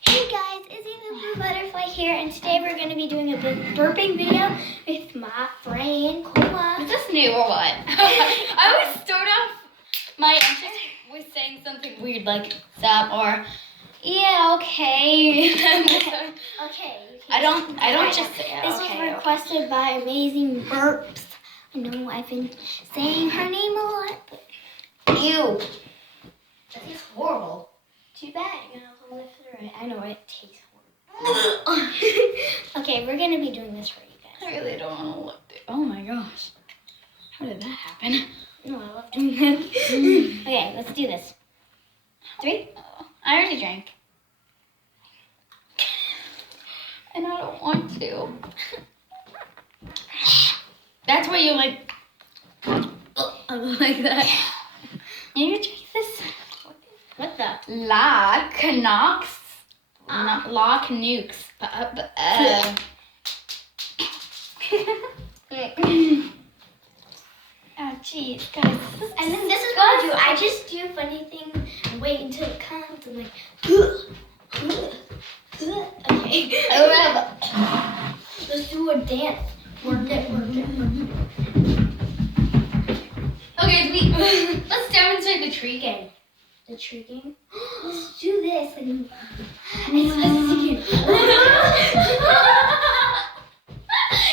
Hey guys, Izzy the Blue Butterfly here, and today we're going to be doing a burping video with my friend Coma. Is this new or what? I always start off my entrance with saying something weird like "sup" or "yeah, okay." Okay. I don't just say it. This was requested by Amazing Burps. I know I've been saying her name a lot, but Ew. That tastes horrible. too bad. You're gonna have to live through it. I know it tastes horrible. Okay, we're gonna be doing this for you guys. I really don't want to look. Oh my gosh. How did that happen? No, I love doing that. Okay, let's do this. 3. I already drank. And I don't want to. That's why you like that. You drink this? What the? La Canucks. La Canucks. Oh, jeez, guys. And then this is what I do. I just do funny things and wait until it comes. I'm like, okay. Let's do a dance. Work it, work it, work it. Okay, let's demonstrate the tree game. The tree game? Let's do this and it's again.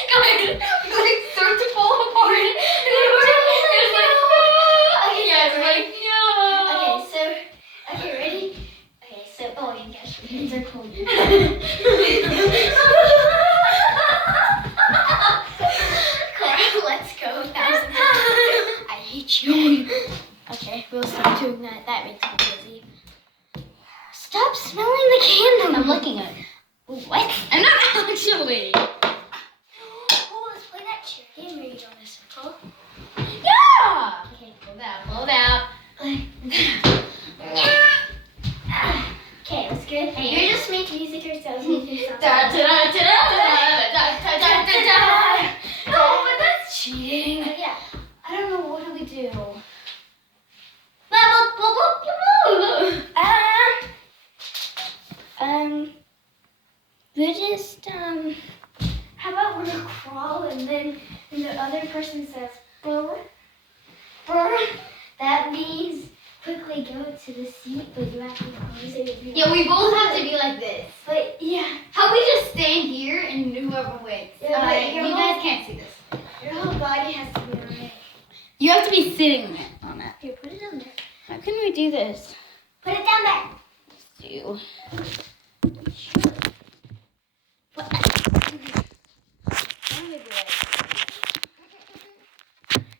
Guys, like start to fall apart. Okay, ready? Okay, so, oh my gosh, my hands are cold. Let's go. I hate you. Okay, we'll stop doing that. That makes me dizzy. Stop smelling the candle. I'm looking at it. What? I'm not actually. Oh, let's play that chair game where you go in a circle. Yeah. Okay, Hold out. Okay, that's good. Hey, you just make music yourselves. You can stop. Da da da da da da da da. No, but that's cheating. Yeah. I don't know. What do we do? We just, how about we're gonna crawl and then the other person says, burr, burr. That means quickly go to the seat, but you have to close it. Yeah, we both have to be like this. But, yeah. How we just stand here and whoever wins? Yeah, but you guys can't see this. Your whole body has to be right. You have to be sitting on it. Here, put it on there. How can we do this? Put it down there. Let's do. What?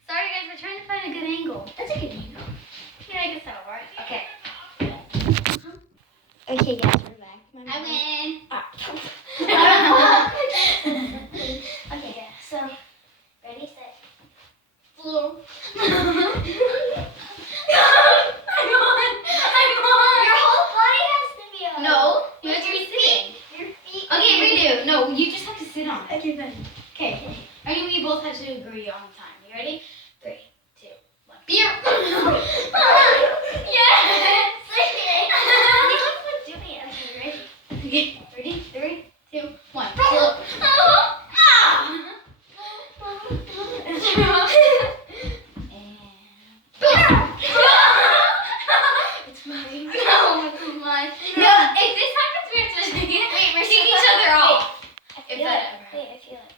Sorry guys, we're trying to find a good angle. That's a good angle. Yeah, I guess that'll work. Okay. Okay, guys, we're back. I win. Okay, yeah, so, ready, set. Floor. Your whole body has to be on. No, you have to be sitting. Your feet. Okay, redo. No, you just have to sit on it. Okay, then. Okay. Ready? We both have to agree on time. You ready? 3, 2, 1. Beer. Yes! Okay, ready? 3, 2, 1. It's mine. No, it's mine. No, if this happens, we have to take each other off. If that ever. Wait, I feel it.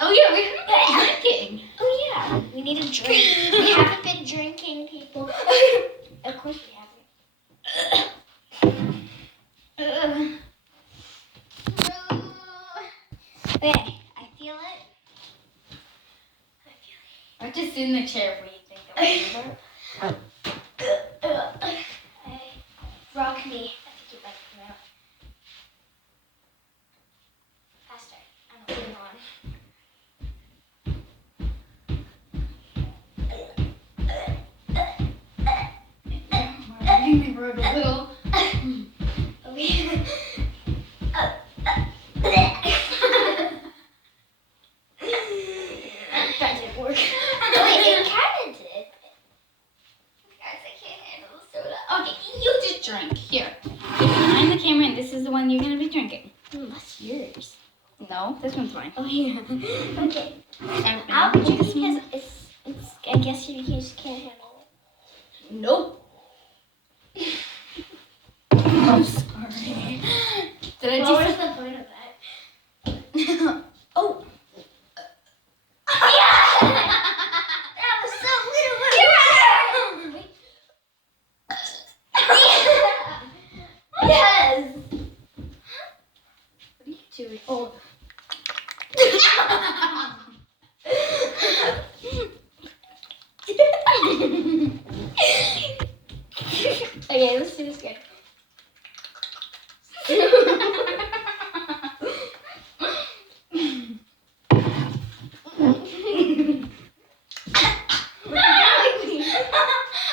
Oh yeah, we haven't been drinking. Oh yeah, we need a drink. We haven't been drinking, people. Of course we haven't. Okay, I feel it. Or just sit in the chair where you think that Hey, rock me. I think you might come out. Faster. I'm putting on. I think we broke a little. Okay. That didn't work. Wait, it kind of did. Guys, I can't handle the soda. Okay, you just drink. Here. Get behind the camera, and this is the one you're gonna be drinking. That's yours. No, this one's mine. Oh yeah. Okay. I'll Because it's. I guess you just can't handle it. Nope. I'm sorry. Did I What do was something? the point of that? Oh. Yeah! That was so little. Wait. Yes. What are you doing? Oh. Okay, let's do this again.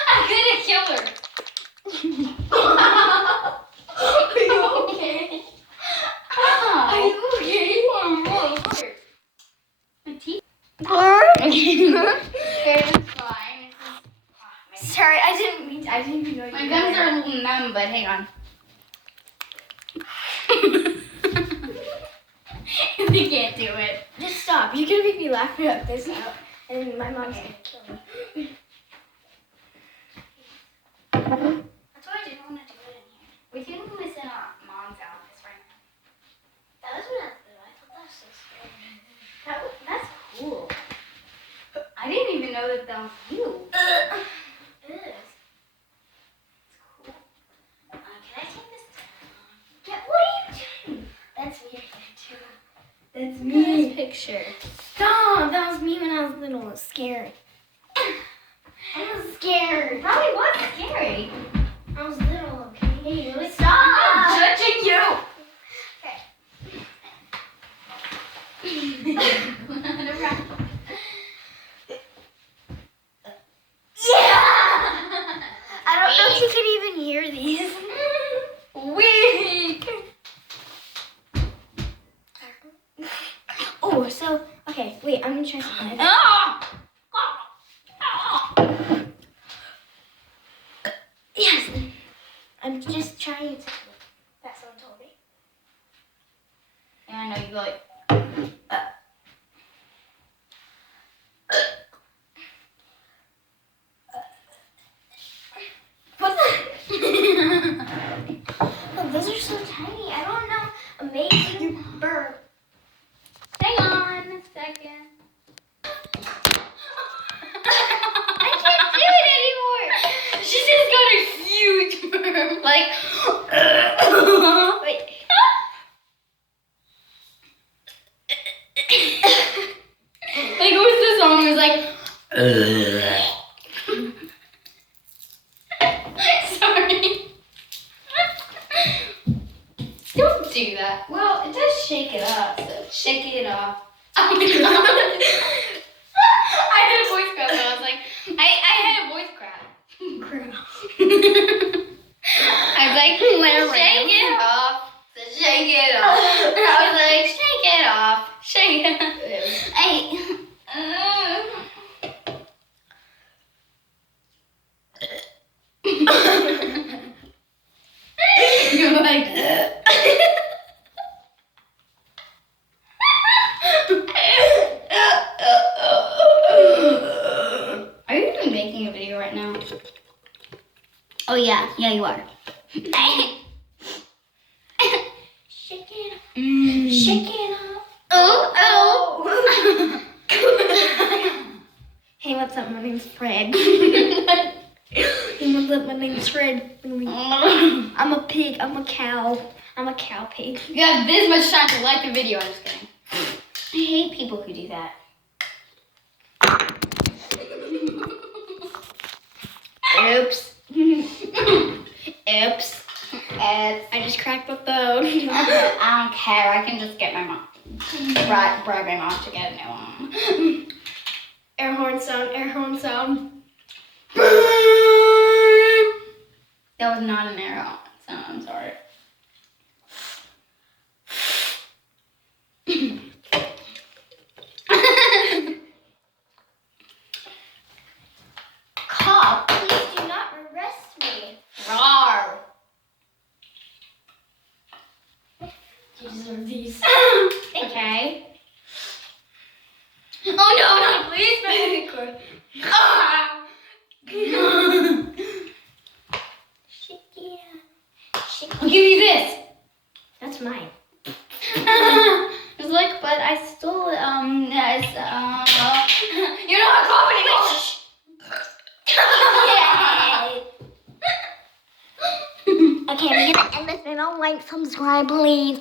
I'm gonna kill her. Are you okay? Are you okay? My teeth. It's fine. Sorry, I didn't even know you My were gums there. are a little numb, but hang on. You can't do it. Just stop. You're gonna make me laugh about this now, and my mom's gonna kill me. That's why I didn't want to do it in here. We can do this in our mom's office right now. That was not good. I thought that was so scary. That's cool. I didn't even know that was you. It is. Can I take this down? Yeah, what are you doing? That's me again too. That's This me. picture. Stop. That was me when I was little. It was scary. I was scared. Probably was scary. I was little. Okay. Stop! Stop. I'm judging you. Yeah. I don't know if you can even hear these. Weak. Oh, so okay. Wait, I'm gonna try something. Ah! Yes. I'm just trying to. That someone told me. Yeah, I know you go like. What the? Oh, those are so tiny. I don't know. Amazing burp. Hang on a second. I can't do it anymore. She just got a huge burp. Like. Wait. Like, what was the song? It was like. Sorry. Don't do that. Well, it does shake it up, so shake it off. Oh my god. I had a voice crack, and I was like, I had a voice crack. I was like, shake it off. So shake it off. I was like, shake it off. Shake it off. You're like, are you even making a video right now? Oh yeah, you are. Shake it up. Shake it up. Oh. Hey, what's up? My name's Fred. Hey, what's up? My name's Fred. I'm a pig. I'm a cow. I'm a cow pig. You have this much time to like the video. I'm just kidding. I hate people who do that. Oops. Oops. I just cracked the phone. I don't care. I can just get my mom. Bribe my mom to get a new one. Air horn sound. Air horn sound. That was not an arrow. So I'm sorry. Cop, please do not arrest me. Rawr. deserve these. Okay. Oh no, no, please make it quick. Ah! I'll give you this. That's mine. It's like, but I stole it. You're not confident. Okay, we're gonna end this video. Like, subscribe, please.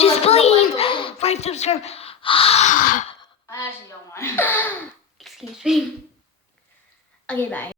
Just please. Like, subscribe. I actually don't want. Excuse me. Okay, bye.